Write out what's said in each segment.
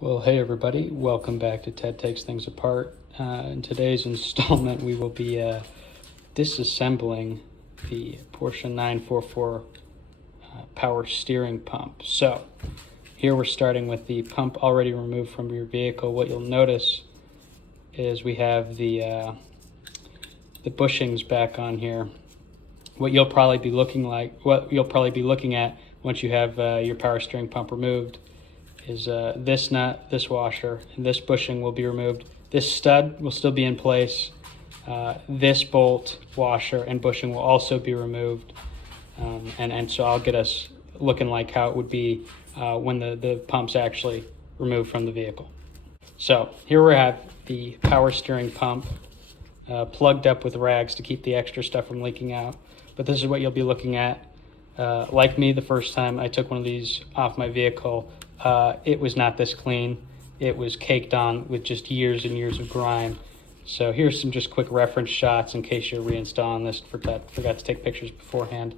Well, hey everybody, welcome back to Ted Takes Things Apart. In today's installment, we will be disassembling the Porsche 944 power steering pump. So here we're starting with the pump already removed from your vehicle. What you'll notice is we have the bushings back on here. What you'll probably be looking at once you have your power steering pump removed is this nut, this washer, and this bushing will be removed. This stud will still be in place. This bolt, washer, and bushing will also be removed. And so I'll get us looking like how it would be when the pump's actually removed from the vehicle. So here we have the power steering pump plugged up with rags to keep the extra stuff from leaking out. But this is what you'll be looking at. Like me, the first time I took one of these off my vehicle, it was not this clean. It was caked on with just years and years of grime. So here's some just quick reference shots in case you're reinstalling this. Forgot to take pictures beforehand.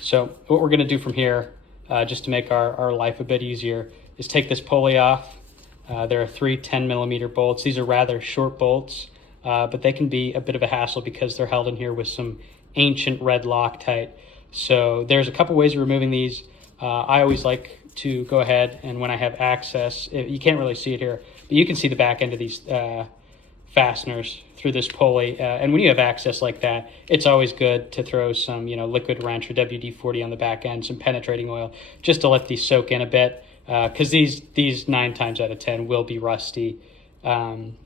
So what we're going to do from here, just to make our life a bit easier, is take this pulley off. There are three 10-millimeter bolts. These are rather short bolts, but they can be a bit of a hassle because they're held in here with some ancient red Loctite. So there's a couple ways of removing these. I always like to go ahead, and when I have access, you can't really see it here, but you can see the back end of these fasteners through this pulley. And when you have access like that, it's always good to throw some, liquid wrench or WD-40 on the back end, some penetrating oil, just to let these soak in a bit, because these 9 times out of 10 will be rusty. And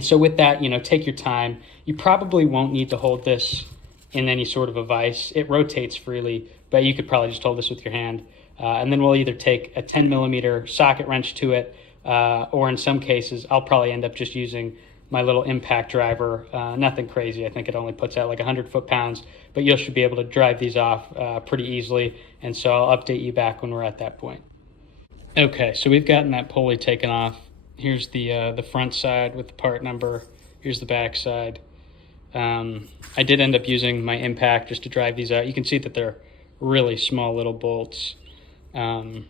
so with that, take your time. You probably won't need to hold this in any sort of a vise. It rotates freely, but you could probably just hold this with your hand. And then we'll either take a 10-millimeter socket wrench to it, or in some cases, I'll probably end up just using my little impact driver. Nothing crazy. I think it only puts out like 100 foot-pounds, but you should be able to drive these off pretty easily. And so I'll update you back when we're at that point. Okay, so we've gotten that pulley taken off. Here's the front side with the part number. Here's the back side. I did end up using my impact just to drive these out. You can see that they're really small little bolts. Front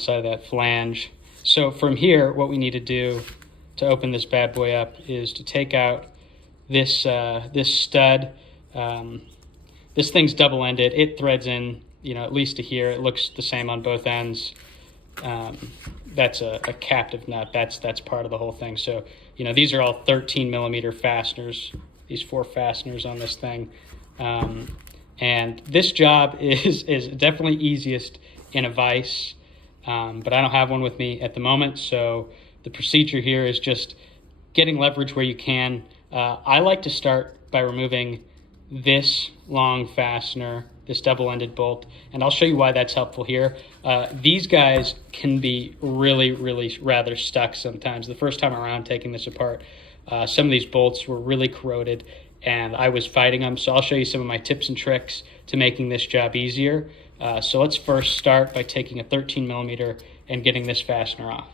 side of that flange. So from here, what we need to do to open this bad boy up is to take out this this stud. This thing's double-ended. It threads in, at least to here. It looks the same on both ends. That's a captive nut. That's part of the whole thing. So, these are all 13-millimeter fasteners. These 4 fasteners on this thing. And this job is definitely easiest in a vise, but I don't have one with me at the moment. So the procedure here is just getting leverage where you can. I like to start by removing this long fastener, this double-ended bolt, and I'll show you why that's helpful here. These guys can be really, really rather stuck sometimes. The first time around taking this apart, some of these bolts were really corroded, and I was fighting them. So I'll show you some of my tips and tricks to making this job easier. So let's first start by taking a 13-millimeter and getting this fastener off.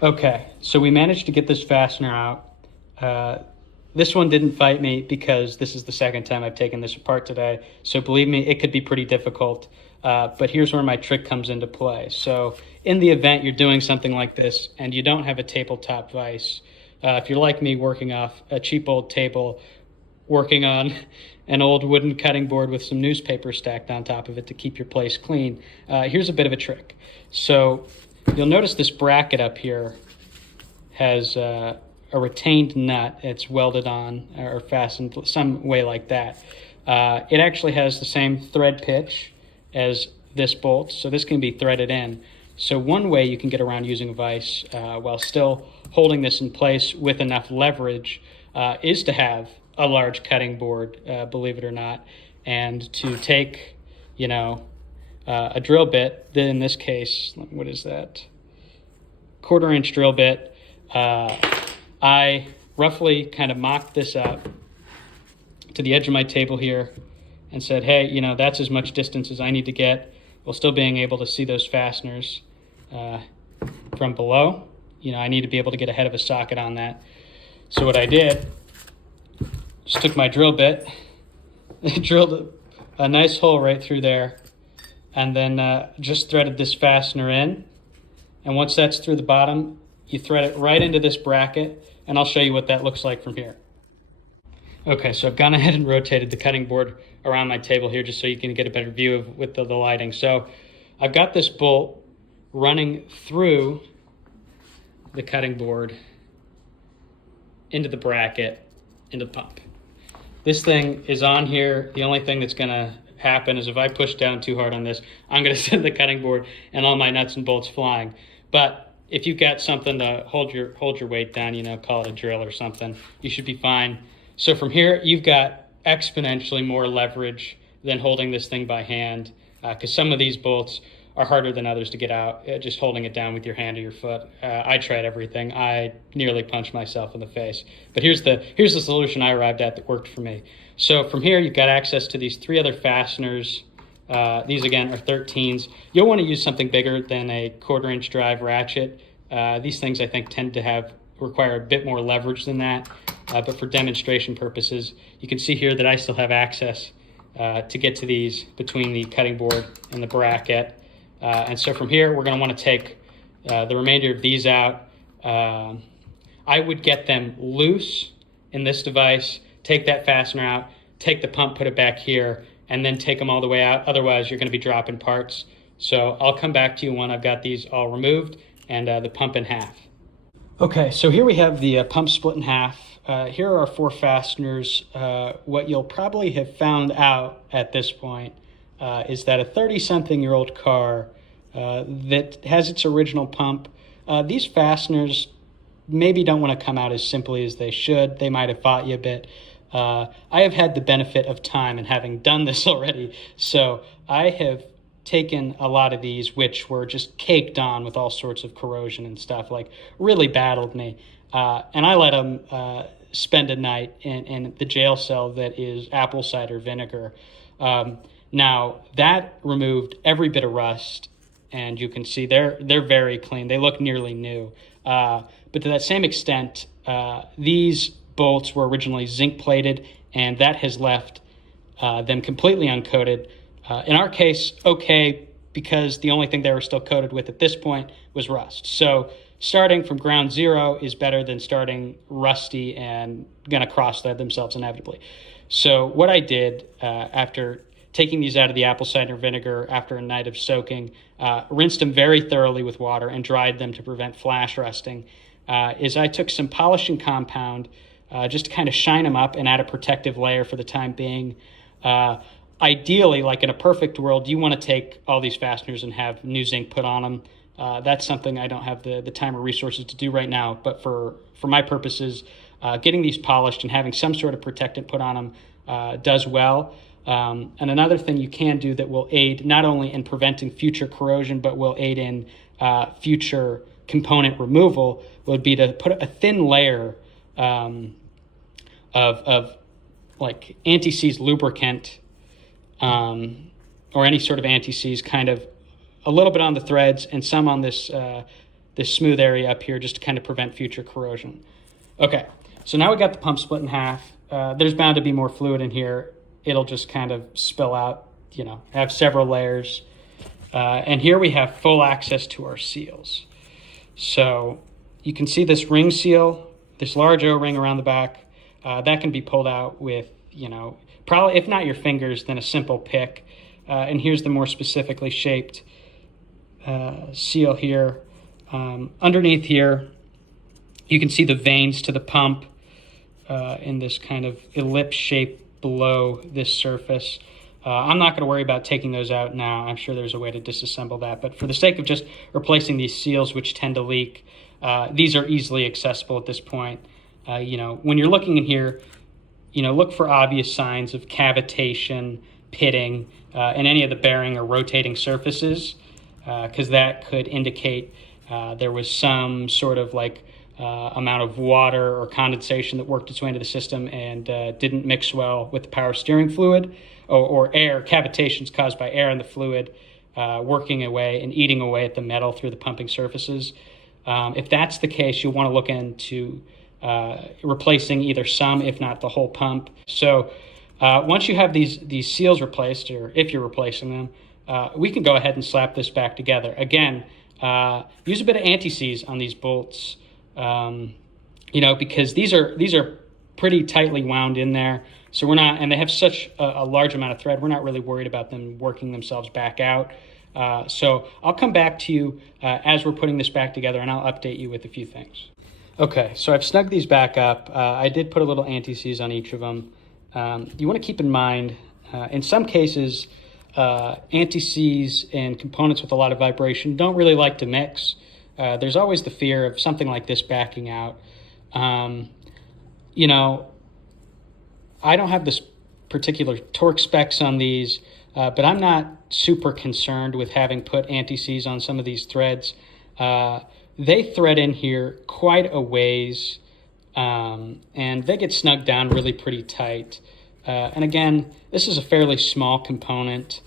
Okay, so we managed to get this fastener out. This one didn't fight me because this is the second time I've taken this apart today. So believe me, it could be pretty difficult. But here's where my trick comes into play. So in the event you're doing something like this and you don't have a tabletop vise, if you're like me, working off a cheap old table, working on an old wooden cutting board with some newspaper stacked on top of it to keep your place clean, here's a bit of a trick. So you'll notice this bracket up here has a retained nut. It's welded on or fastened some way like that. It actually has the same thread pitch as this bolt, so this can be threaded in. So one way you can get around using a vise while still holding this in place with enough leverage is to have a large cutting board, believe it or not, and to take, a drill bit. Then in this case, what is that? 1/4-inch drill bit. I roughly kind of mocked this up to the edge of my table here and said, hey, that's as much distance as I need to get while still being able to see those fasteners from below. I need to be able to get ahead of a socket on that. So what I did, just took my drill bit, drilled a nice hole right through there, and then just threaded this fastener in. And once that's through the bottom, you thread it right into this bracket, and I'll show you what that looks like from here. Okay, so I've gone ahead and rotated the cutting board around my table here just so you can get a better view of with the lighting. So I've got this bolt running through the cutting board into the bracket, into the pump. This thing is on here. The only thing that's gonna happen is if I push down too hard on this, I'm gonna send the cutting board and all my nuts and bolts flying. But if you've got something to hold your weight down, you know, call it a drill or something, you should be fine. So from here, you've got exponentially more leverage than holding this thing by hand, because some of these bolts are harder than others to get out, just holding it down with your hand or your foot. I tried everything. I nearly punched myself in the face. But here's the solution I arrived at that worked for me. So from here, you've got access to these 3 other fasteners. These, again, are 13s. You'll want to use something bigger than a 1/4-inch drive ratchet. These things, I think, tend to require a bit more leverage than that. But for demonstration purposes, you can see here that I still have access to get to these between the cutting board and the bracket. And so from here, we're going to want to take the remainder of these out. I would get them loose in this device, take that fastener out, take the pump, put it back here, and then take them all the way out. Otherwise, you're going to be dropping parts. So I'll come back to you when I've got these all removed and the pump in half. Okay, so here we have the pump split in half. Here are our 4 fasteners. What you'll probably have found out at this point is that a 30-something-year-old car that has its original pump, these fasteners maybe don't want to come out as simply as they should. They might have fought you a bit. I have had the benefit of time and having done this already, so I have taken a lot of these which were just caked on with all sorts of corrosion and stuff, like really battled me, and I let them spend a night in the jail cell that is apple cider vinegar. Now that removed every bit of rust, and you can see they're very clean. They look nearly new, but to that same extent, these bolts were originally zinc plated, and that has left them completely uncoated. In our case, okay, because the only thing they were still coated with at this point was rust. So starting from ground zero is better than starting rusty and going to cross-thread themselves inevitably. So what I did after taking these out of the apple cider vinegar after a night of soaking, rinsed them very thoroughly with water and dried them to prevent flash rusting, is I took some polishing compound just to kind of shine them up and add a protective layer for the time being. Ideally, like in a perfect world, you want to take all these fasteners and have new zinc put on them. That's something I don't have the time or resources to do right now, but for my purposes, getting these polished and having some sort of protectant put on them does well. And another thing you can do that will aid not only in preventing future corrosion, but will aid in future component removal would be to put a thin layer of like anti-seize lubricant or any sort of anti-seize, kind of a little bit on the threads and some on this smooth area up here, just to kind of prevent future corrosion. Okay, so now we got the pump split in half. There's bound to be more fluid in here. It'll just kind of spill out, you know, have several layers. And here we have full access to our seals. So you can see this ring seal, this large O-ring around the back. That can be pulled out with, you know, probably, if not your fingers, then a simple pick. And here's the more specifically shaped seal here. Underneath here, you can see the vanes to the pump in this kind of ellipse shape below this surface. I'm not going to worry about taking those out now. I'm sure there's a way to disassemble that. But for the sake of just replacing these seals, which tend to leak, these are easily accessible at this point. You know, when you're looking in here, you know, look for obvious signs of cavitation, pitting, in any of the bearing or rotating surfaces, because that could indicate there was some sort of like amount of water or condensation that worked its way into the system and didn't mix well with the power steering fluid, or air. Cavitations caused by air in the fluid working away and eating away at the metal through the pumping surfaces. If that's the case, you'll want to look into replacing either some, if not the whole pump. So once you have these seals replaced, or if you're replacing them, we can go ahead and slap this back together. Again, use a bit of anti-seize on these bolts, because these are pretty tightly wound in there. So we're not, and they have such a large amount of thread, we're not really worried about them working themselves back out. So I'll come back to you as we're putting this back together, and I'll update you with a few things. Okay, so I've snugged these back up. I did put a little anti-seize on each of them. You want to keep in mind, in some cases, anti-seize and components with a lot of vibration don't really like to mix. There's always the fear of something like this backing out. I don't have this particular torque specs on these, but I'm not super concerned with having put anti-seize on some of these threads. They thread in here quite a ways, and they get snugged down really pretty tight. And again, this is a fairly small component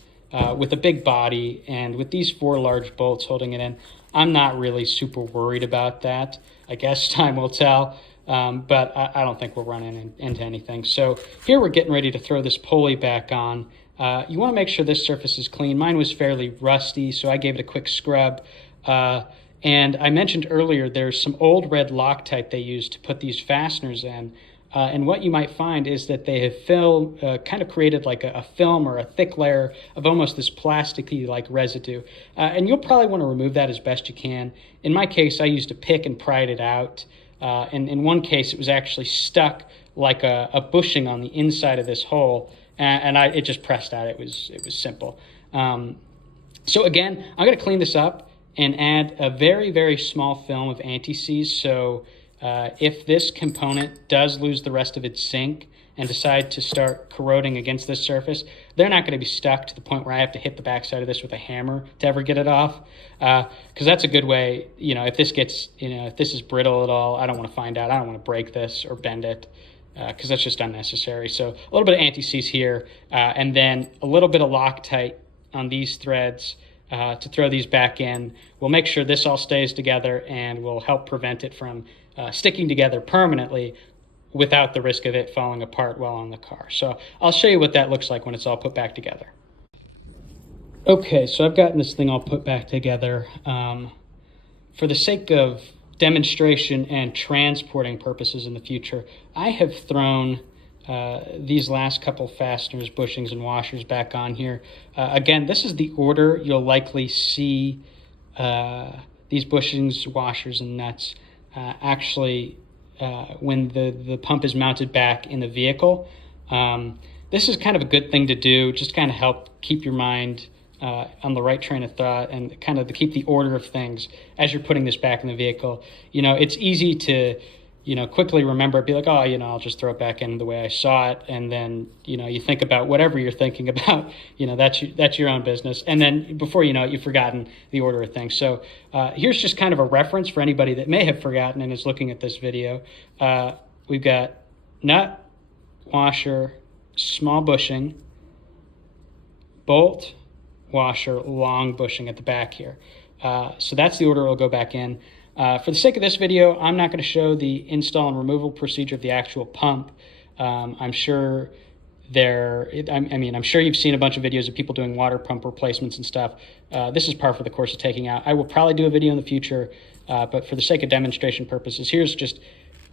with a big body, and with these 4 large bolts holding it in, I'm not really super worried about that. I guess time will tell, but I don't think we'll run into anything. So here we're getting ready to throw this pulley back on. You want to make sure this surface is clean. Mine was fairly rusty, so I gave it a quick scrub. And I mentioned earlier there's some old red Loctite they used to put these fasteners in. And what you might find is that they have kind of created like a film or a thick layer of almost this plasticky like residue. And you'll probably want to remove that as best you can. In my case, I used a pick and pried it out. And in one case, it was actually stuck like a bushing on the inside of this hole. And it just pressed out. It was simple. So again, I'm going to clean this up and add a very, very small film of anti-seize. So if this component does lose the rest of its zinc and decide to start corroding against this surface, they're not going to be stuck to the point where I have to hit the backside of this with a hammer to ever get it off. Because that's a good way, if this gets, if this is brittle at all, I don't want to find out. I don't want to break this or bend it, because that's just unnecessary. So a little bit of anti-seize here, and then a little bit of Loctite on these threads to throw these back in. We'll make sure this all stays together, and we'll help prevent it from sticking together permanently without the risk of it falling apart while on the car. So I'll show you what that looks like when it's all put back together. Okay, so I've gotten this thing all put back together. For the sake of demonstration and transporting purposes in the future, I have thrown these last couple fasteners, bushings, and washers back on here. Again, this is the order you'll likely see these bushings, washers, and nuts when the pump is mounted back in the vehicle. This is kind of a good thing to do, just kind of help keep your mind on the right train of thought and kind of to keep the order of things as you're putting this back in the vehicle. It's easy to, quickly remember, be like, oh, I'll just throw it back in the way I saw it. And then, you think about whatever you're thinking about, that's your own business. And then before you know it, you've forgotten the order of things. So here's just kind of a reference for anybody that may have forgotten and is looking at this video. We've got nut, washer, small bushing, bolt, washer, long bushing at the back here. So that's the order it'll go back in. For the sake of this video, I'm not going to show the install and removal procedure of the actual pump. I'm sure I'm sure you've seen a bunch of videos of people doing water pump replacements and stuff. This is par for the course of taking out. I will probably do a video in the future, but for the sake of demonstration purposes, here's just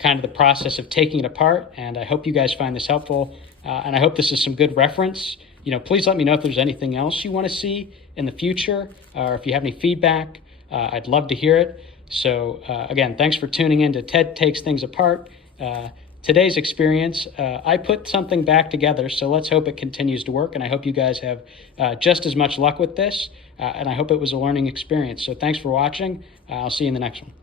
kind of the process of taking it apart, and I hope you guys find this helpful, and I hope this is some good reference. Please let me know if there's anything else you want to see in the future, or if you have any feedback. I'd love to hear it. So again, thanks for tuning in to Ted Takes Things Apart. Today's experience, I put something back together, so let's hope it continues to work, and I hope you guys have just as much luck with this, and I hope it was a learning experience. So thanks for watching. I'll see you in the next one.